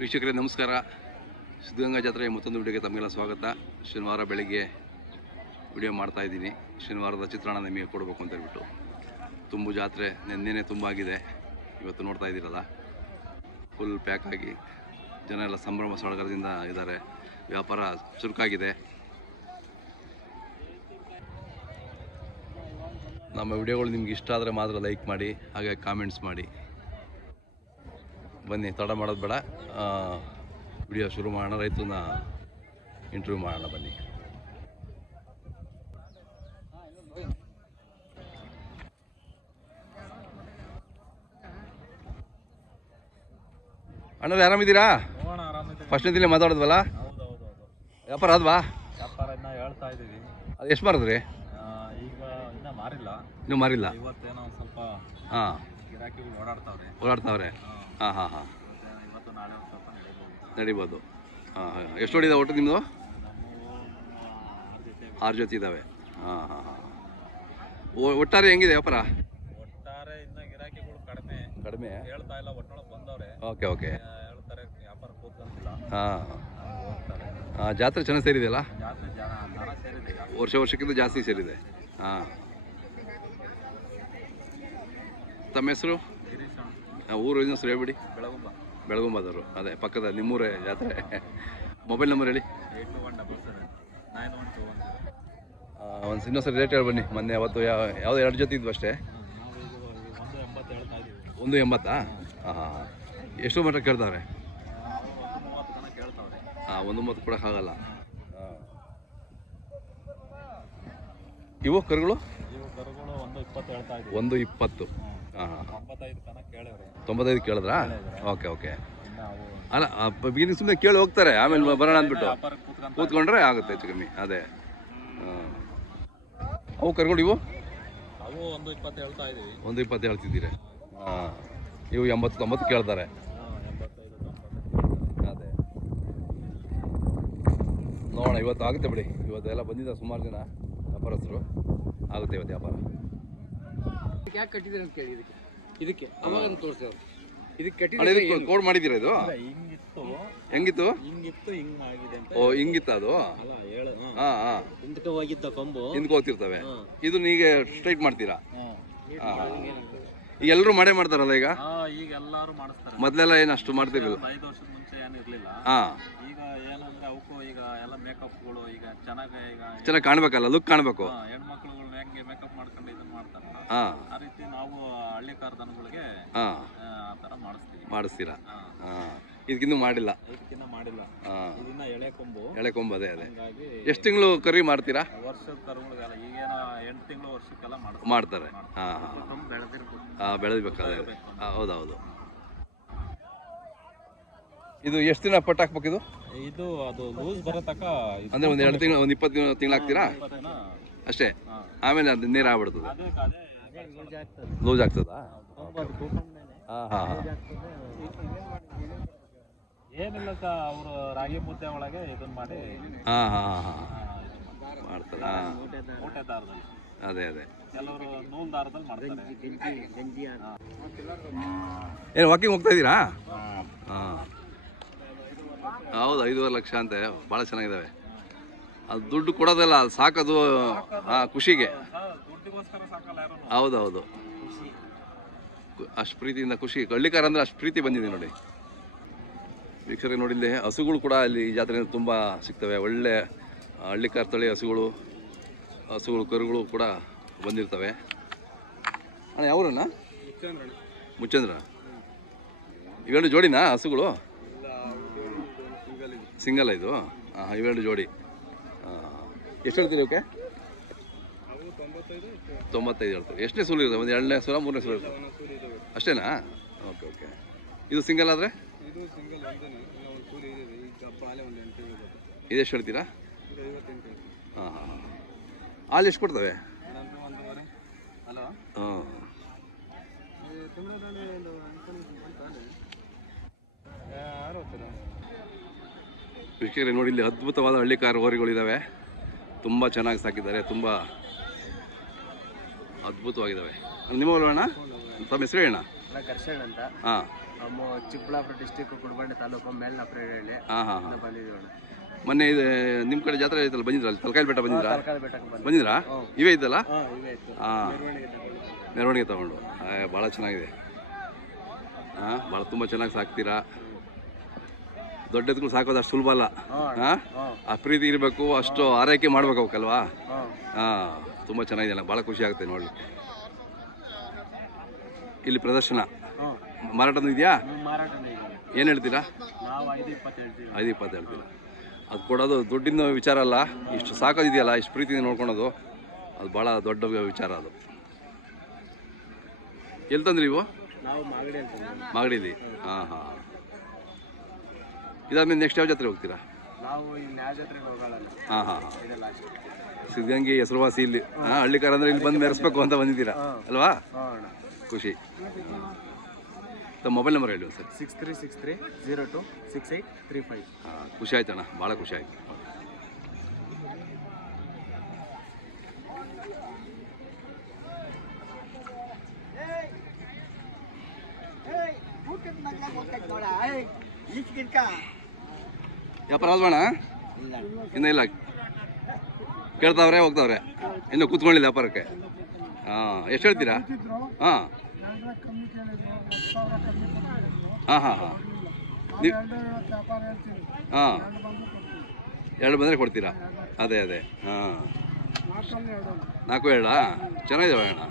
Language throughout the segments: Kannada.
ವೀಕ್ಷಕರೇ, ನಮಸ್ಕಾರ. ಸಿದ್ಧಗಂಗಾ ಜಾತ್ರೆಯ ಮತ್ತೊಂದು ವಿಡಿಯೋಗೆ ತಮಗೆಲ್ಲ ಸ್ವಾಗತ. ಶನಿವಾರ ಬೆಳಗ್ಗೆ ವಿಡಿಯೋ ಮಾಡ್ತಾ ಇದ್ದೀನಿ. ಶನಿವಾರದ ಚಿತ್ರಣ ನಿಮಗೆ ಕೊಡಬೇಕು ಅಂತ ಹೇಳ್ಬಿಟ್ಟು. ತುಂಬು ಜಾತ್ರೆ, ನಿನ್ನೆನೇ ತುಂಬಾಗಿದೆ ಇವತ್ತು ನೋಡ್ತಾ ಇದ್ದೀರಲ್ಲ? ಫುಲ್ ಪ್ಯಾಕ್ ಆಗಿ ಜನ ಎಲ್ಲ ಸಂಭ್ರಮ ಸಡಗರದಿಂದ ಇದ್ದಾರೆ. ವ್ಯಾಪಾರ ಚುರುಕಾಗಿದೆ. ನಮ್ಮ ವಿಡಿಯೋಗಳು ನಿಮ್ಗೆ ಇಷ್ಟ ಆದರೆ ಮಾತ್ರ ಲೈಕ್ ಮಾಡಿ, ಹಾಗೆ ಕಾಮೆಂಟ್ಸ್ ಮಾಡಿ. ಬನ್ನಿ ತಡ ಮಾಡೋದು ಬೇಡ. ವಿಡಿಯೋ ಶುರು ಮಾಡೋಣ ರೈತನ ಇಂಟರ್ವ್ಯೂ ಮಾಡೋಣ ಬನ್ನಿ. ಅಣ್ಣ ಆರಾಮಿದ್ದೀರಾ? ಫಸ್ಟ್ ದಿನ ಮಾತಾಡೋದ್ವಲ್ಲ? ವ್ಯಾಪಾರ ಅದ್ವಾ ವ್ಯಾಪಾರ ಹೇಳ್ತಾ ಇದೀವಿ ಅದು ಎಷ್ಟು ಮಾಡಿದ್ರಿ ಮಾರಿಲ್ಲ. ನೀವು ಮಾರಿಲ್ಲ? ಇವತ್ತೇನೋ ಒಂದ್ ಸ್ವಲ್ಪ ಹಾಂ. ಗಿರಾಕಿಗಳು ಓಡಾಡ್ತಾವ್ರೆ. ಓಡಾಡ್ತಾವ್ರೆ? ಹಾ. ಹಾಂ ಹಾಂ ಇವತ್ತು- ನಾಳೆ ಒಂದ್ ಸ್ವಲ್ಪ ನಡೀಬೋದು. ನಡಿಬೋದು. ಹಾಂ ಹಾಂ ಎಷ್ಟು ಹೊಡಿದೆ ಒಟ್ಟು ನಿಮ್ಮದು ಆರ್ ಜೊತೆ ಇದ್ದಾವೆ ಹಾಂ ಹಾಂ ಹಾಂ ಒಟ್ಟಾರೆ ಹೆಂಗಿದೆ ವ್ಯಾಪಾರ? ಒಟ್ಟಾರೆ ಇನ್ನ ಗಿರಾಕಿಗಳು ಕಡಿಮೆ. ಕಡಿಮೆ? ಹೇಳ್ತಾ ಇಲ್ಲ ಒಟ್ಟೊಳಗೆ ಬಂದವ್ರೆ. Okay okay. ಹೇಳ್ತಾರೆ ವ್ಯಾಪಾರ ಕೂತ್ಕೊಂತಿಲ್ಲ. ಹಾಂ ಹೋಗ್ತಾರೆ. ಜಾತ್ರೆ ಚೆನ್ನಾಗಿ ಸೇರಿದೆಯಲ್ಲ? ಜಾತ್ರೆ ಜನ ಜನ ಸೇರಿದೆ ವರ್ಷ ವರ್ಷಕ್ಕಿಂತ ಜಾಸ್ತಿ ಸೇರಿದೆ. ಹಾಂ. ತಮ್ಮ ಹೆಸರು? ಊರು ಹೆಸರು ಹೇಳ್ಬಿಡಿ. ಬೆಳಗುಂಬ. ಬೆಳಗುಂಬದವರು. ಅದೇ ಪಕ್ಕದ ನಿಮ್ಮೂರೇ ಜಾತ್ರೆ. ಮೊಬೈಲ್ ನಂಬರ್ ಹೇಳಿ. ಒಂದು ಇನ್ನೊಂದು ಸರಿ ರೇಟ್ ಹೇಳಿ ಬನ್ನಿ. ಮೊನ್ನೆ ಅವತ್ತು ಯಾವ ಯಾವುದೋ ಎರಡು ಜೊತೆ ಇದ್ವು ಅಷ್ಟೇ. ಒಂದು ಎಂಬತ್ತು? ಹಾಂ ಎಷ್ಟು ಮಟ್ಟ ಕೇಳ್ತಾವ್ರೆ ಹಾಂ ಒಂದು ಮೂವತ್ತು ಕೊಡೋಕ್ಕಾಗಲ್ಲ ಇವು ಕರುಗಳು? ಒಂದು ಇಪ್ಪತ್ತು. ಹಾಂ ಹಾಂ ತೊಂಬತ್ತೈದು ತನಕ ತೊಂಬತ್ತೈದು ಕೇಳಿದ್ರಾ? Okay okay. ಅಲ್ಲ ಬೀನಿ ಸುಮ್ಮನೆ ಕೇಳಿ ಹೋಗ್ತಾರೆ ಆಮೇಲೆ ಬರೋಣ ಅಂದ್ಬಿಟ್ಟು. ಕೂತ್ಕೊಂಡ್ರೆ ಆಗುತ್ತೆ ಹೆಚ್ಚು ಕಮ್ಮಿ ಅದೇ. ಅವು ಕರ್ಕೊಂಡು ಇವು? ಅವು ಒಂದು ಇಪ್ಪತ್ತು ಹೇಳ್ತಾ ಒಂದು ಇಪ್ಪತ್ತು ಹೇಳ್ತಿದ್ದೀರಿ. ಹಾಂ ಇವು ಎಂಬತ್ತು ತೊಂಬತ್ತು ಕೇಳ್ತಾರೆ. ಅದೇ. ನೋಡೋಣ ಇವತ್ತು ಆಗುತ್ತೆ ಬಿಡಿ. ಇವತ್ತೆಲ್ಲ ಬಂದಿದ್ದ ಸುಮಾರು ಜನ ವ್ಯಾಪಾರಸ್ಥರು. ಆಗುತ್ತೆ ಇವತ್ತು ವ್ಯಾಪಾರ. ಯಾಕೆ ಕಟ್ಟಿದ್ರೆ ಅಂತ ಕೇಳಿ ಇದಕ್ಕೆ? ಇದಕ್ಕೆ ಅವಾಗ ತೋರಿಸ್ತೇವೆ ಇದಕ್ಕೆ ಅಣ್ಣ, ಕಟ್ಟಿದ್ರೆ ಇದಕ್ಕೆ ಕೋಡ್ ಮಾಡಿದ್ದೀರಾ ಇದು? ಇಲ್ಲ, ಹಿಂಗಿತ್ತು. ಹೆಂಗಿತ್ತು? ಹಿಂಗಿತ್ತು ಹಿಂಗ್ ಆಗಿದೆ ಅಂತ ಓ ಹಿಂಗಿತ್ತ ಅದು? ಅಲ್ಲ ಹೇಳು ಹಾ. ಹಾಂ ಹಿಂದಕ್ಕೆ ಹೋಗಿದ್ದ ಕೊಂಬು. ಹಿಂದಕ್ಕೆ ಹೋಗ್ತಿರ್ತವೆ ಇದು ನೀಗೆ ಸ್ಟ್ರೈಟ್ ಮಾಡ್ತೀರಾ? ಹ್ಮ್ ಹಾಂ. ಈಗ ಎಲ್ಲರೂ ಮಾಡೇ ಮಾಡ್ತಾರಲ್ಲ ಈಗ? ಹಾ ಈಗ ಎಲ್ಲಾರು ಮಾಡಿಸ್ತಾರೆ. ಮೊದಲೆಲ್ಲ ಏನು ಅಷ್ಟು ಮಾಡ್ತಿರ್ಲಿಲ್ಲ? ಐದು ವರ್ಷದ ಮುಂಚೆ ಏನು ಇರಲಿಲ್ಲ. ಹಾಂ. ಈಗ ಏನಂದ್ರೆ ಅವಕ್ಕೂ ಈಗ ಎಲ್ಲ ಮೇಕಪ್ಗಳು ಈಗ ಚೆನ್ನಾಗಿ ಈಗ ಚೆನ್ನಾಗಿ ಕಾಣ್ಬೇಕಲ್ಲ ಲುಕ್ ಕಾಣಬೇಕು. ಹಾ, ಹೆಂಗೆ ಮೇಕಪ್ ಮಾಡ್ಕೊಂಡು ಇದನ್ನ ಮಾಡ್ತಾರಲ್ಲ? ಹಾಂ. ಆ ರೀತಿ ನಾವು ಹಳ್ಳಿ ಕಾರ್ದನಗಳಿಗೆ ಹಾಂ. ಆ ಥರ ಮಾಡಿಸ್ತೀವಿ. ಮಾಡಿಸ್ತೀರಾ? ಇದಕ್ಕಿಂತ ಹಾಂ. ಇದಕ್ಕಿನ್ನೂ ಮಾಡಿಲ್ಲ? ಇದಕ್ಕಿನ್ನ ಮಾಡಿಲ್ಲ. ಹಾಂ. ಇದನ್ನ ಎಳೆ ಕೊಂಬು. ಎಳೆ ಕೊಂಬು ಅದೇ ಅದೇ. ಹಂಗಾಗಿ ಎಷ್ಟು ತಿಂಗಳು ಕರಿ ಮಾಡ್ತೀರಾ? ವರ್ಷದ ಕರುಗಳಿಗೆಲ್ಲ ಈಗೇನ ಎಂಟು ತಿಂಗಳು ವರ್ಷಕ್ಕೆಲ್ಲ ಮಾಡಿಸ್ತೀವಿ ಮಾಡ್ತಾರೆ. ಹಾಂ ಹಾಂ ಬೆಳೆದಿರ್ಬೇಕು ಹಾಂ ಬೆಳೆದ್ಬೇಕು ಅದೇ ಅದೇ. ಹಾಂ ಹೌದೌದು. ಇದು ಎಷ್ಟು ದಿನ ಪಟ್ಟು ಹಾಕ್ಬೇಕು ಇದು ಇದು ಅದು ಲೂಸ್ ಬರೋ ತಕ ಅಂದರೆ ಒಂದು ಎರಡು ತಿಂಗಳು ಒಂದು ಇಪ್ಪತ್ತು ತಿಂಗಳು ಹಾಕ್ತೀರಾ ಅಷ್ಟೇ. ಆಮೇಲೆ ಅದು ನೀರು ಆಗ್ಬಿಡ್ತದೆ. ಲೂಸ್ ಆಗ್ತದಾ ಹಾಂ ಹಾಂ ಹಾಂ. ಏನಿಲ್ಲ ಸ ಅವರು ರಾಗಿ ಮುದ್ದೆ ಒಳಗೆ ಇದನ್ನ ಮಾಡಿ. ಹಾಂ ಹಾಂ ಹಾಂ ಆ, ಹಾಂ ಮಾಡ್ತಾರೆ. ಹಾಂ. ಮೂಟೆ ದಾರದಲ್ಲಿ ಅದೇ ಅದೇ. ಕೆಲವರು ನೂಲ್ ದಾರದಲ್ಲಿ ಮಾಡ್ತಾರೆ. ಏನು ವಾಕಿಂಗ್ ಹೋಗ್ತಾ ಇದ್ದೀರಾ? ಹಾಂ. ಹೌದು ಐದೂವರೆ ಲಕ್ಷ ಅಂತ. ಭಾಳ ಚೆನ್ನಾಗಿದ್ದಾವೆ. ಅದು ದುಡ್ಡು ಕೊಡೋದಲ್ಲ ಅದು ಸಾಕೋದು ಆ ಖುಷಿಗೆ. ಹೌದೌದು. ಅಷ್ಟು ಪ್ರೀತಿಯಿಂದ ಖುಷಿ. ಹಳ್ಳಿಕಾರ ಅಂದರೆ ಅಷ್ಟು ಪ್ರೀತಿ ಬಂದಿದೆ ನೋಡಿ. ವೀಕ್ಷಕರಿಗೆ ನೋಡಿಲ್ಲಿ ಹಸುಗಳು ಕೂಡ ಅಲ್ಲಿ ಈ ಜಾತ್ರೆಯಿಂದ ತುಂಬ ಸಿಗ್ತವೆ. ಒಳ್ಳೆ ಹಳ್ಳಿಕಾರ ತಳಿ ಹಸುಗಳು ಹಸುಗಳು ಕರುಗಳು ಕೂಡ ಬಂದಿರ್ತವೆ. ಅಣ್ಣ ಯಾವ್ರಣ್ಣ ಮುಚ್ಚಂದ್ರ ಇವೆರಡು ಜೋಡಿನಾ ಹಸುಗಳು? ಸಿಂಗಲ್ ಇದು. ಹಾಂ ಇವೆರಡು ಜೋಡಿ. ಎಷ್ಟು ಹೇಳ್ತೀರಿ ಓಕೆ ತೊಂಬತ್ತೈದು ಹೇಳ್ತಾರೆ ಎಷ್ಟನೇ ಸೂಲು ಇರುತ್ತೆ ಒಂದು ಎರಡನೇ ಸೂಲ ಮೂರನೇ ಸೂಲ ಇರುತ್ತೆ ಅಷ್ಟೇನಾ? Okay okay. ಇದು ಸಿಂಗಲ್ ಆದರೆ? ಇದೆಷ್ಟು ಹೇಳ್ತೀರಾ? ಹಾಂ ಹಾಂ ಹಾಲು ಎಷ್ಟು ಕೊಡ್ತವೆ? ಹಾಂ. ವೀಕ್ಷಕರೇ ನೋಡಿ ಇಲ್ಲಿ ಅದ್ಭುತವಾದ ಹಳ್ಳಿ ಕಾರ್ ಹೋರಿಗಳಿದ್ದಾವೆ ತುಂಬ ಚೆನ್ನಾಗಿ ಸಾಕಿದ್ದಾರೆ ತುಂಬ ಅದ್ಭುತವಾಗಿದ್ದಾವೆ. ನಿಮ್ಮ ಅಣ್ಣ? ತಮ್ಮ ಹೆಸರು ಅಂತ ಕರ್ಷಣ್ ಅಂತ. ಹಾಂ. ನಮ್ಮ ಚಿಕ್ಕಬಳ್ಳಾಪುರ ಡಿಸ್ಟಿಕ್ ಕುಡಬಂಡೆ ತಾಲೂಕು ಮೇಲ್ನಪ್ರೇಹಳ್ಳಿ. ಹಾಂ ಹಾಂ ಹಾಂ. ಬಂದಿದ್ದೀವಿ ಅಣ್ಣ. ಮೊನ್ನೆ ಇದು ನಿಮ್ಮ ಕಡೆ ಜಾತ್ರೆ ಐತಲ್ಲ ಬಂದಿದ್ರಾ ಅಲ್ಲಿ? ತಲಕಾಯಿ ಬೆಟ್ಟ ಬಂದಿದ್ರಾ? ಬಂದಿದ್ರಾ? ಇವೇ ಇದ್ದಲ್ಲ ಹಾಂ ಹಾಂ. ಮೆರವಣಿಗೆ ತಗೊಂಡು ಭಾಳ ಚೆನ್ನಾಗಿದೆ. ಹಾಂ ಭಾಳ ತುಂಬ ಚೆನ್ನಾಗಿ ಸಾಕ್ತೀರಾ? ದೊಡ್ಡ ಎತ್ಕೊಂಡು ಸಾಕೋದು ಅಷ್ಟು ಸುಲಭ ಅಲ್ಲ. ಆ ಪ್ರೀತಿ ಇರಬೇಕು ಅಷ್ಟು ಆರೈಕೆ ಮಾಡ್ಬೇಕು ಅವಕ್ಕಲ್ವಾ ಹಾ. ತುಂಬಾ ತುಂಬ ಚೆನ್ನಾಗಿದೆ ಭಾಳ ಖುಷಿ ಆಗುತ್ತೆ ನೋಡಿ ಇಲ್ಲಿ ಪ್ರದರ್ಶನ. ಮಾರಾಟನೂ ಇದೆಯಾ? ಏನು ಹೇಳ್ತೀರಾ? ಐದು ಇಪ್ಪತ್ತು ಹೇಳ್ತೀರಾ? ಅದು ಕೊಡೋದು ದುಡ್ಡಿನ ವಿಚಾರ ಅಲ್ಲ ಇಷ್ಟು ಸಾಕೋದಿದೆಯಲ್ಲ ಇಷ್ಟು ಪ್ರೀತಿಯಿಂದ ನೋಡ್ಕೊಳೋದು ಅದು ಭಾಳ ದೊಡ್ಡ ವಿಚಾರ ಅದು. ಎಲ್ಲಿ ತಂದ್ರಿ ಇವು? ನಾವು ಮಾಗಡಿ ಅಂತ ಮಾಗಡಿಲಿ? ಹಾಂ ಹಾಂ. ಇದಾದ್ಮೇಲೆ ನೆಕ್ಸ್ಟ್ ಯಾವ ಜಾತ್ರೆ ಹೋಗ್ತೀರಾ? ನಾವು ಇಲ್ಲಿ ಯಾವ ಜಾತ್ರೆಗೆ ಹೋಗಲ್ಲ. ಹಾಂ ಹಾಂ ಹಾಂ. ಇದೆಲ್ಲ ಸಿದ್ಧಗಂಗೆ ಹೆಸರುವಾಸಿ ಇಲ್ಲಿ. ಹಾಂ ಹಳ್ಳಿಕಾರ ಅಂದ್ರೆ ಇಲ್ಲಿ ಬಂದು ಮೆರೆಸ್ಬೇಕು ಅಂತ ಬಂದಿದ್ದೀರಾ? ಅಲ್ವಾ? ಹಾಂ ಅಣ್ಣ. ಖುಷಿ. ತಮ್ಮ ಮೊಬೈಲ್ ನಂಬರ್ ಹೇಳಿ sir six three six three zero two six eight three five. ಹಾಂ ಖುಷಿ ಆಯ್ತಣ್ಣ ಭಾಳ ಖುಷಿ ಆಯ್ತು. ವ್ಯಾಪಾರ ಇನ್ನೂ ಇಲ್ಲ. ಕೇಳ್ತಾವ್ರೆ, ಹೋಗ್ತಾವ್ರೆ. ಇನ್ನು ಕೂತ್ಕೊಂಡಿಲ್ಲ ವ್ಯಾಪಾರಕ್ಕೆ. ಹಾಂ, ಎಷ್ಟು ಹೇಳ್ತೀರಾ? ಹಾಂ. ಹಾಂ ಹಾಂ ಹಾಂ. ನೀವು ಹಾಂ. ಎರಡು ಬಂದರೆ ಕೊಡ್ತೀರಾ? ಅದೇ ಅದೇ. ಹಾಂ. ನಾಲ್ಕು ಹೇಳ ಚೆನ್ನಾಗಿದೆ ಅಣ್ಣ.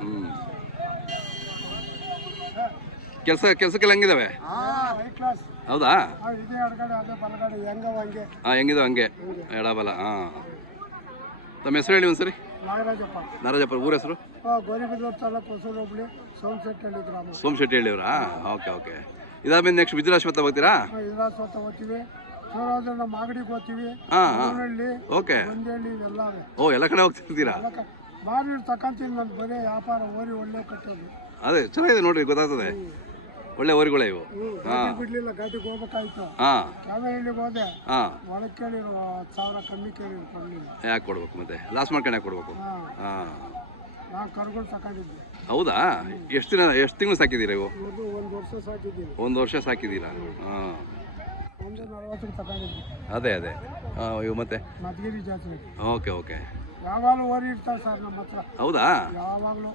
ಹ್ಞೂ ಕೆಲಸ ಕೆಲಸಕ್ಕೆಲ್ಲ ಹೆಂಗಿದಾವೆ? ಹೌದಾ? ಹಾಂ ಹೆಂಗಿದಾವೆ ಹಂಗೆ ಎಡಬಲ ಹಾಂ. ತಮ್ಮ ಹೆಸರು ಹೇಳಿ ಒಂದ್ಸರಿ. ನಾಗರಾಜಪ್ಪ. ನಾರಾಜಪ್ಪ ಊರ ಹೆಸರು? ಗೋರಿಬಿದೂರು ತಾಲೂಕು ಹೊಸೂರು ಹೋಬಳಿ ಸೋಮಶೆಟ್ಟಹಳ್ಳಿ ಗ್ರಾಮ. ಸೋಮಶೆಟ್ಟಿ ಹೇಳಿವ್ರಾ ಓಕೆ ಓಕೆ. ಇದಾದ್ಮೇಲೆ ನೆಕ್ಸ್ಟ್ ವಿದ್ಯಾಶ್ವತ್ತ ಹೋಗ್ತೀರಾ? ಇದ್ರಾಸ್ವತ ಹೋಗ್ತೀವಿ. ಸೋಲಾದ್ರೆ ನಮ್ಮ ಮಾಗಡಿಗೆ ಹೋಗ್ತೀವಿ. ಹಾಂ ಓಕೆ. ಬಂದೇಳಿ ಎಲ್ಲ ಓ ಎಲ್ಲ ಕಡೆ ಹೋಗ್ತಿರ್ತೀರಾ? ಬಾರಿ ತಕೊಂತೀನಿ ನನ್ನ ಬರೀ ವ್ಯಾಪಾರ ಓರಿ ಒಳ್ಳೆ ಕಟ್ಟೋದು. ಅದೇ ಚೆನ್ನಾಗಿದೆ ನೋಡ್ರಿ ಗೊತ್ತಾಗ್ತದೆ. ಒಳ್ಳೆ ಊರುಗಳೇ ಇವು. ಬಿಡ್ಲಿಲ್ಲ ಗಾಡಿಗೆ ಹೋಗ್ಬೇಕಾಯ್ತು. ಹಾಂ. ಹೋದೆ? ಹಾಂ. ಒಳಗೆ ಕೇಳಿರು ಹತ್ತು ಸಾವಿರ ಕಮ್ಮಿ ಕೇಳಿರು ಕೊಡಲಿಲ್ಲ ಯಾಕೆ ಕೊಡ್ಬೇಕು ಮತ್ತೆ? ಲಾಸ್ಟ್ ಮಾಡ್ಕೊಂಡು ಯಾಕೆ ಕೊಡ್ಬೇಕು? ಹಾಂ. ಹಾಂ. ನಾನು ಕರುಗಳು ತಗೊಂಡಿದ್ದೆ ಹೌದಾ? ಎಷ್ಟು ದಿನ ಎಷ್ಟು ತಿಂಗಳು ಸಾಕಿದ್ದೀರಾ ಇವು? ಒಂದು ವರ್ಷ ಸಾಕಿದ್ದೀನಿ. ಒಂದು ವರ್ಷ ಸಾಕಿದ್ದೀರಾ? ಹಾಂ. ಒಂದು ನಲ್ವತ್ತಕ್ಕೆ ತಗೊಂಡಿದ್ದೆ ಅದೇ ಅದೇ. ಹಾಂ ಇವು ಮತ್ತೆ? Madhugiri okay okay. ಯಾವಾಗಲೂ ಓರಿ ಇರ್ತಾರೆ ಸರ್ ನಮ್ಮ ಹತ್ರ ಹೌದಾ? ಯಾವಾಗಲೂ.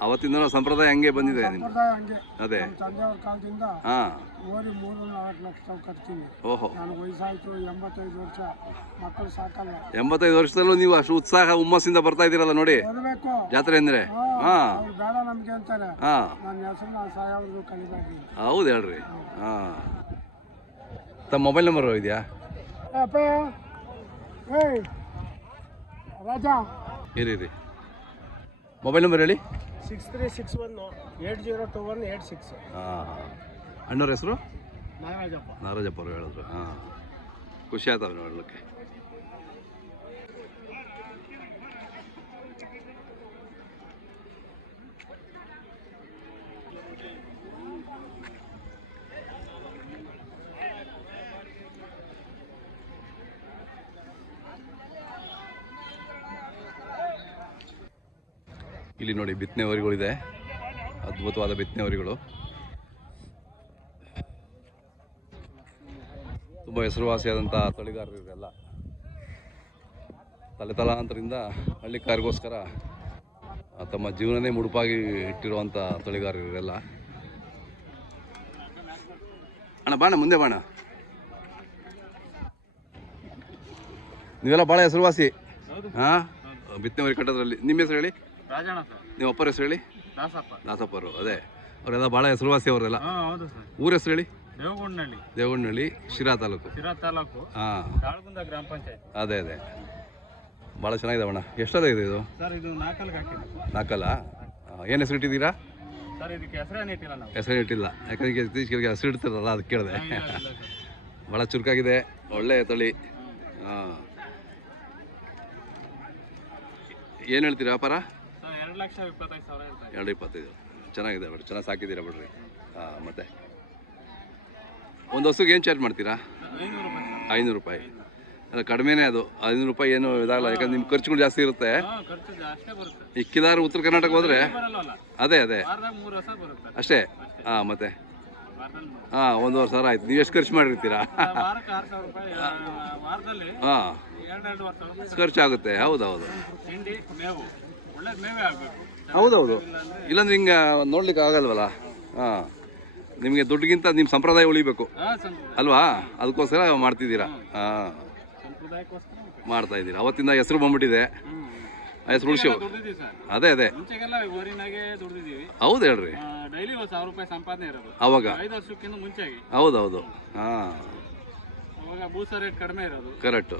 ಅವತ್ತಿಂದ ಸಂಪ್ರದಾಯ ಹಂಗೆ ಬಂದಿದೆ ನಿಮ್ಮ ಸಂಪ್ರದಾಯ ಹಂಗೆ. ಅದೇ. ನಮ್ಮ ತಂದೆಯವ್ರ ಕಾಲದಿಂದ ಹಾಂ. ಓರಿ ಮೂರು ನಾಲ್ಕು ಲಕ್ಷ ಓಹೋ. ವಯಸ್ಸಾಯ್ತು ಎಂಬತ್ತೈದು ವರ್ಷ. ಮಕ್ಕಳು ಸಾಕಲ್ಲ ಎಂಬತ್ತೈದು ವರ್ಷದಲ್ಲೂ ನೀವು ಅಷ್ಟು ಉತ್ಸಾಹ ಹುಮ್ಮಸ್ಸಿಂದ ಬರ್ತಾ ಇದ್ದೀರಲ್ಲ ನೋಡಿ. ಬರಬೇಕು. ಜಾತ್ರೆ ಅಂದ್ರೆ? ಹಾಂ. ಅವ್ರು ಬೇಡ ನಮ್ಗೆ ಅಂತಾರೆ. ಹಾಂ. ನನ್ನ ಹೆಸರು ನಾನು ಸಾಯೋರ್ದು ಕಲಿಬೇಕು ಹೌದು ಹೇಳ್ರಿ. ಹಾಂ. ತಮ್ಮ ಮೊಬೈಲ್ ನಂಬರ್ ಇದೆಯಾ? ಅಪ್ಪ. ಏಯ್ ರಾಜಾ. ಇರಿ ಇರಿ. ಮೊಬೈಲ್ ನಂಬರ್ ಹೇಳಿ. Six three six one eight zero two one eight six. ಹಾಂ ಅಣ್ಣವ್ರ ಹೆಸರು? ನಾಗರಾಜಪ್ಪ. ನಾರಾಜಪ್ಪ ಅವ್ರು ಹೇಳಿದ್ರು. ಹಾಂ. ಖುಷಿ ಆಯ್ತವ ನೋಡ್ಲಿಕ್ಕೆ. ಇಲ್ಲಿ ನೋಡಿ ಬಿತ್ತನೆ ಹೊರಿಗಳಿದೆ ಅದ್ಭುತವಾದ ಬಿತ್ತನೆ ಹೊರಿಗಳು ತುಂಬ ಹೆಸರುವಾಸಿಯಾದಂಥ ತಳಿಗಾರರು ಇವರೆಲ್ಲ. ತಲೆ ತಲಾಂತರದಿಂದ ಹಳ್ಳಿ ಕಾರಿಗೋಸ್ಕರ ತಮ್ಮ ಜೀವನನೇ ಮುಡುಪಾಗಿ ಇಟ್ಟಿರುವಂಥ ತಳಿಗಾರರು ಇವರೆಲ್ಲ. ಅಣ್ಣ ಬಾಣ ಮುಂದೆ ಬಾಣ. ನೀವೆಲ್ಲ ಭಾಳ ಹೆಸರುವಾಸಿ. ಹಾಂ? ಬಿತ್ತನೆ ಹೊರಿ ಕಟ್ಟೋದ್ರಲ್ಲಿ. ನಿಮ್ಮ ಹೆಸರು ಹೇಳಿ? ರಾಜಣ್ಣ ಸರ್. ನಿಮ್ಮ ಅಪ್ಪರ ಹೆಸರು ಹೇಳಿ? ದಾಸಪ್ಪ. ದಾಸಪ್ಪರು ಅದೇ. ಅವರೆಲ್ಲ ಭಾಳ ಹೆಸರುವಾಸಿ ಅವರೆಲ್ಲ. ಹಾಂ ಹೌದು ಸರ್. ಊರ ಹೆಸರು ಹೇಳಿ? ದೇವಗೊಂಡನಹಳ್ಳಿ. ದೇವಗೊಂಡಿ ಶಿರಾ ತಾಲೂಕು. ಶಿರಾ ತಾಲೂಕು. ಹಾಂ. ತಾಳಗುಂದ ಗ್ರಾಮ ಪಂಚಾಯತ್. ಅದೇ ಅದೇ. ಭಾಳ ಚೆನ್ನಾಗಿದಾವಣ್ಣ ಇದೆ ಇದು? ಸರ್ ಇದು ನಾಲ್ಕಲ್ಗೆ ಹಾಕಿದ್ದು ನಾಲ್ಕಲ್ಲ? ಏನು ಹೆಸರು ಇಟ್ಟಿದ್ದೀರಾ? ಸರ್ ಇದಕ್ಕೆ ಹೆಸರೇನು ಇಟ್ಟಿಲ್ಲ ನಾವು. ಹೆಸರು ಇಟ್ಟಿಲ್ಲ ಯಾಕಂದ್ರೆ ಈಗ ಇತ್ತೀಚೆಗೆ ಹೆಸರು ಇಡ್ತಾರಲ್ಲ ಅದಕ್ಕೆ ಕೇಳಿದೆ. ಸರ್. ಭಾಳ ಚುರುಕಾಗಿದೆ. ಒಳ್ಳೆ ತಳಿ. ಹಾಂ. ಏನು ಹೇಳ್ತೀರಾ ವ್ಯಾಪಾರ? ಸರ್ ಎರಡು ಲಕ್ಷ ಇಪ್ಪತ್ತೈದು ಸಾವಿರ ಇರ್ತಾರೆ ಎರಡು ಇಪ್ಪತ್ತೈದು. ಚೆನ್ನಾಗಿದೆ ಬಿಡ್ರಿ. ಚೆನ್ನಾಗಿ ಸಾಕಿದ್ದೀರಾ ಬಿಡ್ರಿ. ಹಾಂ ಮತ್ತೆ? ಒಂದು ಹಸುಗೆ ಏನು ಚಾರ್ಜ್ ಮಾಡ್ತೀರಾ? ಐನೂರು ರೂಪಾಯಿ ಸರ್. ಐನೂರು ರೂಪಾಯಿ. ಅಲ್ಲ, ಕಡಿಮೆನೇ ಅದು. ಐನೂರು ರೂಪಾಯಿ ಏನು ಇದಾಗಲ್ಲ ಯಾಕಂದ್ರೆ ನಿಮ್ಮ ಖರ್ಚುಗಳು ಜಾಸ್ತಿ ಇರುತ್ತೆ. ಹಾ ಖರ್ಚು ಅಷ್ಟೇ ಬರುತ್ತೆ. ಇಕ್ಕಿದಾರು ಉತ್ತರ ಕರ್ನಾಟಕ ಹೋದ್ರೆ ಅದೇ ಅದೇ. ವಾರದಾಗ ಮೂರು ವರ್ಷ ಬರುತ್ತೆ. ಅಷ್ಟೇ? ಹಾಂ ಮತ್ತೆ? ವಾರದಲ್ಲಿ. ಹಾಂ ಒಂದೂವರೆ ಸಾವಿರ ಆಯ್ತು. ನೀವು ಎಷ್ಟು ಖರ್ಚು ಮಾಡಿರ್ತೀರಾ? ವಾರಕ್ಕೆ ಆರು ಸಾವಿರ ರೂಪಾಯಿ ಆ, ವಾರದಲ್ಲಿ ಹಾಂ. ಎರಡೆರಡು ವರ್ಷ ಖರ್ಚಾಗುತ್ತೆ. ತಿಂಡಿ ಮೇವು. ಮೇವೇ ಆಗಬೇಕು ಹೌದೌದು. ಇಲ್ಲಾಂದ್ರೆ ಹಿಂಗೆ ನೋಡ್ಲಿಕ್ಕೆ ಆಗಲ್ವಲ್ಲ? ಹಾಂ. ನಿಮಗೆ ದುಡ್ಡಿಗಿಂತ ನಿಮ್ಮ ಸಂಪ್ರದಾಯ ಉಳಿಬೇಕು. ಅಲ್ವಾ? ಅದಕ್ಕೋಸ್ಕರ ಮಾಡ್ತಿದ್ದೀರಾ? ಹಾಂ. ಮಾಡ್ತಾ ಇದ್ದೀರಾ? ಅವತ್ತಿಂದ ಹೆಸರು ಬಂದ್ಬಿಟ್ಟಿದೆ. ಹೆಸರು ಉಳಿಸಿ. ಅದೇ ಅದೇ. ಹೌದು ಹೇಳ್ರಿ. ಅವಾಗ? ಹೌದೌದು. ಹಾಂ. ಕರೆಕ್ಟು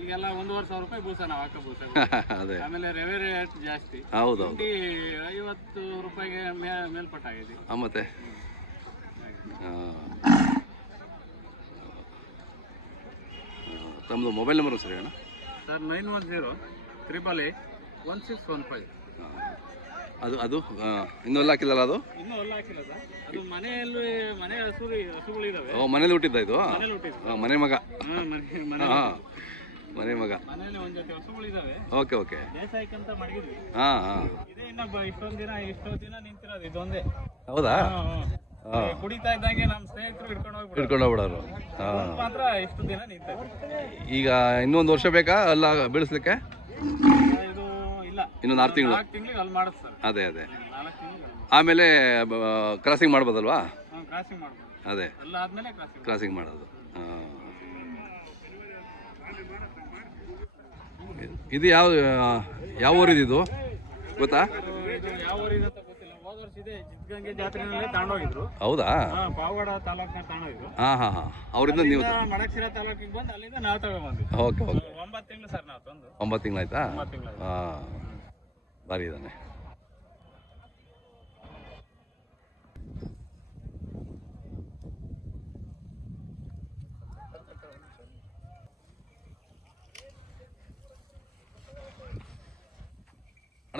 ಈಗೆಲ್ಲ ಒಂದೂವರೆ ಸಾವಿರ ರೂಪಾಯಿ ಬೂಸ ನಾವು ಹಾಕೋ ಬೂಸ. ಅದೇ. ಆಮೇಲೆ ರೆವೆ ರೇಟ್ ಜಾಸ್ತಿ. ಹೌದು ತಿಂಡಿ ಐವತ್ತು ರೂಪಾಯಿಗೆ ಮೇ ಮೇಲ್ಪಟ್ಟಾಗಿದೆ ಹಾಂ ಮತ್ತೆ? ತಮ್ಮದು ಮೊಬೈಲ್ ನಂಬರ್ ಸರಿ ಅಣ್ಣ? Sir nine one zero triple eight one six one five ಅದು ಅದು ಆ, ಇನ್ನೂ ಎಲ್ಲ ಹಾಕಿಲ್ಲಲ್ಲ ಅದು? ಇನ್ನೂ ಹೊಲ ಹಾಕಿಲ್ಲ ಸರ್. ಅದು ಮನೆಯಲ್ಲಿ ಮನೆ ಹಸುರಿ ಹಸುಗಳಿದಾವೆ. ಓ ಮನೇಲಿ ಹುಟ್ಟಿದ್ದ ಇದು? ಮನೇಲಿ ಹುಟ್ಟಿದ್ದು. ಆ, ಮನೆ ಮಗ. ಹಾಂ ಮನೆ ಮನೆ ಹಾಂ ಮನೆ ಮಗ. ಮನೇಲಿ ಒಂದ್ ಜೊತೆ ಹಸುಗಳಿದಾವೆ. Okay okay. ಬೇಸಾಯಕ್ಕಂತ ಮಡಗಿದ್ವಿ. ಹಾಂ ಹಾಂ. ಇದೇ ಇನ್ನೊಬ್ಬ ಇಷ್ಟೊಂದು ದಿನ ಇಷ್ಟೊಂದು ದಿನ ನಿಂತಿರೋದು ಇದೊಂದೇ. ಹೌದಾ? ಹಾ. ಕುಡಿತಾ ಇದ್ದಂಗೆ ನಮ್ಮ ಸ್ನೇಹಿತರು ಹಿಡ್ಕೊಂಡು ಹೋಗ್ಬಿಟ್ಟು ಹಿಡ್ಕೊಂಡು ಹೋಗ್ಬಿಡೋರು. ಹಾ. ಮಾತ್ರ ಇಷ್ಟು ದಿನ ನಿಂತೈತೆ ಈಗ ಇನ್ನೊಂದು ವರ್ಷ ಬೇಕಾ ಅಲ್ಲ ಬೆಳೆಸ್ಲಿಕ್ಕೆ? ಇದು ಇಲ್ಲ. ಇನ್ನೊಂದು ಆರು ತಿಂಗಳು. ನಾಲ್ಕು ತಿಂಗಳಿಗೆ ಅಲ್ಲಿ ಮಾಡಿಸ್ತಾರೆ. ಅದೇ ಅದೇ. ನಾಲ್ಕು ಆಮೇಲೆ ಕ್ರಾಸಿಂಗ್ ಮಾಡ್ಬೋದಲ್ವಾ? ಕ್ರಾಸಿಂಗ್ ಮಾಡ್ಬೋದು. ಅದೇ. ಎಲ್ಲ ಆದ್ಮೇಲೆ ಕ್ರಾಸಿಂಗ್ ಕ್ರಾಸಿಂಗ್ ಮಾಡೋದು. ಹಾಂ. ಇದು ಯಾವ ಯಾವ ಊರಿದು ಇದು? ಗೊತ್ತಾ? ಹೋದ? ಹಾ ಹಾಂ ಹಾಂ. ಹಾಂ ಅವರಿಂದ ನೀವು ಓಕೆ ಓಕೆ. ಒಂಬತ್ತು ತಿಂಗಳು ತಿಂಗಳು ಹಾಂ. ಭಾರಿ ಇದ್ದಾನೆ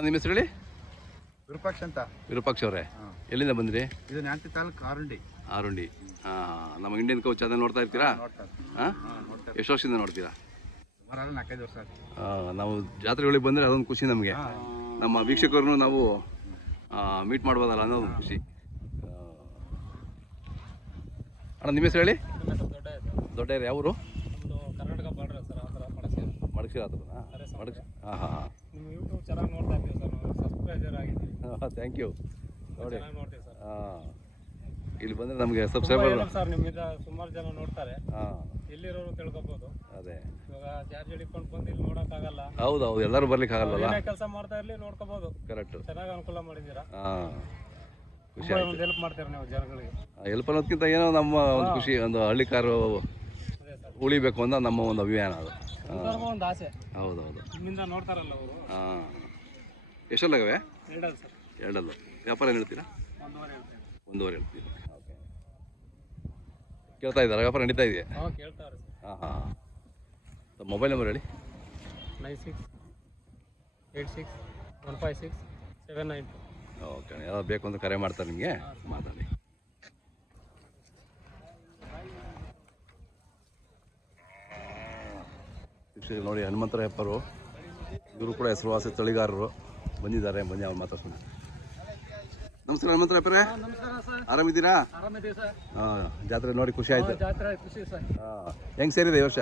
ಅಣ್ಣ ನಿಮ್ಮ ಹೆಸರು ಹೇಳಿ? ವಿರೂಪಾಕ್ಷ ಅಂತ. ವಿರೂಪಾಕ್ಷ ಅವರೇ. ಎಲ್ಲಿಂದ ಬಂದ್ರಿ? ಇದು ನ್ಯಾಂತಿ ತಾಲೂಕು ಆರುಂಡಿ. ಆರುಂಡಿ. ಹಾಂ ನಮ್ಮ ಇಂಡಿಯನ್ ಕೋಚ್ ಅದನ್ನು ನೋಡ್ತಾ ಇರ್ತೀರಾ? ಹಾಂ ಹಾಂ? ನೋಡ್ತಾರೆ ಎಷ್ಟು ವರ್ಷದಿಂದ ನೋಡ್ತೀರಾ? ಸುಮಾರು ನಾಲ್ಕೈದು ವರ್ಷ ಆಯ್ತು. ನಾವು ಜಾತ್ರೆಗಳಿಗೆ ಬಂದರೆ ಅದೊಂದು ಖುಷಿ ನಮಗೆ. ನಮ್ಮ ವೀಕ್ಷಕರನ್ನು ನಾವು ಮೀಟ್ ಮಾಡ್ಬೋದಲ್ಲ ಅನ್ನೋದು ಒಂದು ಖುಷಿ. ಆ, ಅಣ್ಣ ನಿಮ್ಮ ಹೆಸರು ಹೇಳಿ? ದೊಡ್ಡ ಯಾವ ಊರು? ಒಂದು ಕರ್ನಾಟಕ ಬಾರ್ಡರ್ ಸರ್ ಆ ಥರ ಮಡಕ್ಸಿರ ಮಡಕ್ಸಿರ ಹತ್ರನಾ ಮಡಕ್ಸಿ ಹಾಂ ಹಾಂ. ನಿಮ್ಮ ಯೂಟ್ಯೂಬ್ ಚೆನ್ನಾಗಿ ನೋಡ್ತಾ ಇರ್ತೀವಿ ಸರ್? ನಾವು ಸಬ್ಸ್ಕ್ರೈಬರ್ ಆಗಿದ್ದೀವಿ ಥ್ಯಾಂಕ್ ಯು ನೋಡಿ. ಚೆನ್ನಾಗಿ ನೋಡ್ತೀವಿ ಸರ್. ಹಾಂ. ಇಲ್ಲಿ ಬಂದ್ರೆ ನಮಗೆ ಸಬ್ಸ್ಕ್ರೈಬರ್ ಸರ್ ನಿಮ್ಮಿಂದ ಸುಮಾರು ಜನ ನೋಡ್ತಾರೆ. ಇಲ್ಲಿರೋರು ಎಲ್ಲಿರೋರು ತಿಳ್ಕೊಬೋದು. ಅದೇ. ಇವಾಗ ಚಾರ್ಜ್ ಹಿಡ್ಕೊಂಡು ಬಂದು ಇಲ್ಲಿ ನೋಡೋಕ್ಕಾಗಲ್ಲ ಹೌದು ಹೌದು. ಎಲ್ಲರೂ ಬರ್ಲಿಕ್ಕೆ ಆಗಲ್ಲ ಕೆಲಸ ಮಾಡ್ತಾ ಇರಲಿ ನೋಡ್ಕೋಬೋದು. ಕರೆಕ್ಟ್ ಚೆನ್ನಾಗಿ ಅನುಕೂಲ ಮಾಡಿದ್ದೀರಾ? ಹಾಂ. ಖುಷಿ ಹೆಲ್ಪ್ ಮಾಡ್ತೀರಾ ನೀವು ಜನಗಳಿಗೆ? ಹೆಲ್ಪ್ ಅನ್ನೋದಕ್ಕಿಂತ ಏನೋ ನಮ್ಮ ಒಂದು ಖುಷಿ ಒಂದು ಹಳ್ಳಿಕಾರು ಅದೇ ಸರ್ ಉಳಿಬೇಕು ಅಂತ ನಮ್ಮ ಒಂದು ಅಭಿಯಾನ ಅದು. ಒಂದು ಆಸೆ. ಹೌದೌದು. ನಿಮ್ಮಿಂದ ನೋಡ್ತಾರಲ್ಲ ಅವರು. ಹಾಂ. ಎಷ್ಟಲ್ಲಾಗವೆ? ಎರಡಲ್ಲ ಸರ್. ಎರಡಲ್ಲು. ವ್ಯಾಪಾರ ಏನು ಹೇಳ್ತೀರಾ? ಒಂದೂವರೆ ಹೇಳ್ತಾರೆ ಒಂದೂವರೆ ಹೇಳ್ತೀರಾ? ಓಕೆ ಕೇಳ್ತಾ ಇದ್ದಾರೆ? ವ್ಯಾಪಾರ ನಡೀತಾ ಇದೆಯಾ? ಕೇಳ್ತಾರೆ ಹಾಂ ಹಾಂ ಮೊಬೈಲ್ ನಂಬರ್ ಹೇಳಿ. Nine six eight six one five six seven nine okay ಯಾರು ಬೇಕು ಅಂತ ಕರೆ ಮಾಡ್ತಾರೆ ನಿಮಗೆ? ಮಾತಾಡಿ. ವೀಕ್ಷಕರು ನೋಡಿ ಹನುಮಂತರಾಯಪ್ಪರು ಇವರು ಕೂಡ ಹೆಸರುವಾಸಿ ತಳಿಗಾರರು. ಬಂದಿದ್ದಾರೆ ಬನ್ನಿ ಅವ್ರು ಮಾತಾಡ್ಸೋಣ. ನಮಸ್ಕಾರ ಹನುಮಂತರಾಯಪ್ಪರೇ ನಮಸ್ಕಾರ ಸರ್. ಆರಾಮಿದ್ದೀರಾ? ಹಾಂ ಜಾತ್ರೆ ನೋಡಿ ಖುಷಿ ಆಯ್ತು. ಜಾತ್ರೆ ಖುಷಿ ಸರ್. ಹಾಂ ಹೆಂಗೆ ಸೇರಿದೆ ಈ ವರ್ಷ?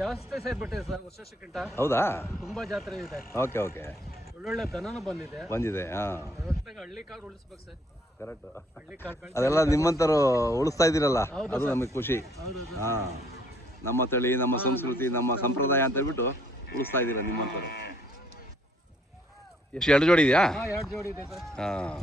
ಜಾಸ್ತಿ ಸೇರ್ಬಿಟ್ಟಿದೆ ಸರ್ ವರ್ಷಕ್ಕಿಂತ. ಹೌದಾ? ತುಂಬಾ ಜಾತ್ರೆ ಇದೆ. Okay okay. ಒಳ್ಳೊಳ್ಳೆ ದನನೂ ಬಂದಿದೆ. ಬಂದಿದೆ ಹಾಂ. ಹಳ್ಳಿ ಕಾರ್ ಉಳಿಸ್ಬೇಕು ಸರ್. ಕರೆಕ್ಟ್ ಅದೆಲ್ಲ ನಿಮ್ಮಂತರು ಉಳಿಸ್ತಾ ಇದ್ದೀರಲ್ಲ ಅದು ನಮಗೆ ಖುಷಿ. ಹಾಂ. ನಮ್ಮ ತಳಿ ನಮ್ಮ ಸಂಸ್ಕೃತಿ ನಮ್ಮ ಸಂಪ್ರದಾಯ ಅಂತ ಹೇಳ್ಬಿಟ್ಟು ಉಳಿಸ್ತಾ ಇದ್ದೀರಾ ನಿಮ್ಮಂಥವ್ರು ಎಷ್ಟು ಎರಡು ಜೋಡಿ ಇದೆಯಾ? ಹಾಂ ಎರಡು ಜೋಡಿ ಇದೆ ಸರ್. ಹಾಂ.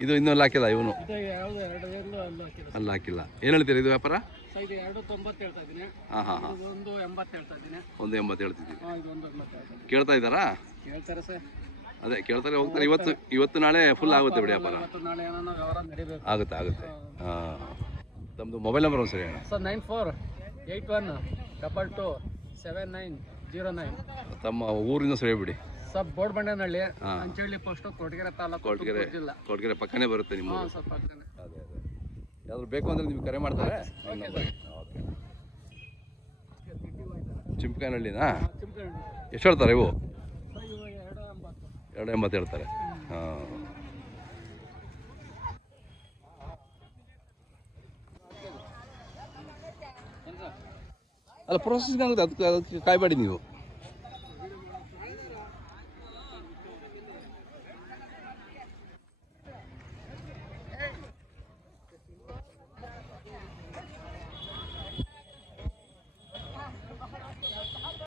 ಇದು ಇನ್ನೂ ಅಲ್ಲಿ ಹಾಕಿಲ್ಲ ಇವನು? ಇದು ಯಾವುದು ಎರಡು ಎಲ್ಲೂ ಅಲ್ಲೂ ಹಾಕಿಲ್ಲ ಅಲ್ಲಿ ಹಾಕಿಲ್ಲ. ಏನು ಹೇಳ್ತೀರಾ ಇದು ವ್ಯಾಪಾರ? ಸರ್ ಇದು ಎರಡು ತೊಂಬತ್ತು ಹೇಳ್ತಾ ಇದ್ದೀನಿ. ಹಾಂ ಹಾಂ ಹಾಂ. ಇದು ಒಂದು ಎಂಬತ್ತು ಹೇಳ್ತಾ ಇದ್ದೀನಿ. ಒಂದು ಎಂಬತ್ತು ಹೇಳ್ತಿದ್ದೀವಿ ಹಾಂ ಇದು ಒಂದು ಎಂಬತ್ತು ಹೇಳ್ತಾ ಇದ್ದೀನಿ. ಕೇಳ್ತಾ ಇದ್ದಾರಾ? ಹೇಳ್ತಾರೆ ಸರ್. ಅದೇ ಕೇಳ್ತಾರೆ ಹೋಗ್ತಾರೆ. ಇವತ್ತು ಇವತ್ತು ನಾಳೆ ಫುಲ್ ಆಗುತ್ತೆ ಬಿಡಿ ವ್ಯಾಪಾರ. ಇವತ್ತು ನಾಳೆ ಏನೋ ವ್ಯವಹಾರ ನಡಿಬೇಕು. ಆಗುತ್ತೆ ಆಗುತ್ತೆ. ಹಾಂ. ತಮ್ಮದು ಮೊಬೈಲ್ ನಂಬರ್ ಒಂದು ಸರಿ ಹೇಳಿ. Sir nine four eight one double two seven nine zero nine. ತಮ್ಮ ಊರಿನ ಸರಿ ಬಿಡಿ. ಸರ್ ಬೋರ್ಡ್ಬಂಡನಹಳ್ಳಿ ಹಾಂ. ಅಂಚಳ್ಳಿ ಫಸ್ಟ್ ಕೊಟ್ಟಿಗೆರೆ ತಾಲೂಕು ಕೊಟ್ಟಿಗೆರೆ ತುಮಕೂರು ಜಿಲ್ಲಾ. ಕೊರಟಗೆರೆ ಪಕ್ಕನೇ ಬರುತ್ತೆ ನಿಮ್ಮ ಹಾಂ ಊರು ಸರ್ ಪಕ್ಕನೆ. ಅದೇ ಅದೇ. ಯಾವ್ದಾದ್ರು ಬೇಕು ಅಂದರೆ ನಿಮ್ಗೆ ಕರೆ ಮಾಡ್ತಾರೆ. Okay okay. ಚಿಂಪ್ಕಾನಹಳ್ಳಿನಾ? ಚಿಮ್ಕಂಡಿ ಎಷ್ಟು ಹೇಳ್ತಾರೆ ಇವು? ಸರ್ ಇವು ಎರಡು ಎಂಬತ್ತು. ಎರಡು ಎಂಬತ್ತು ಹೇಳ್ತಾರೆ ಹಾಂ ಅಲ್ಲ ಪ್ರೊಸೆಸಿಂಗ್ ಆಗುತ್ತೆ ಅದಕ್ಕೆ ಅದಕ್ಕೆ ಕಾಯಬೇಡಿ ನೀವು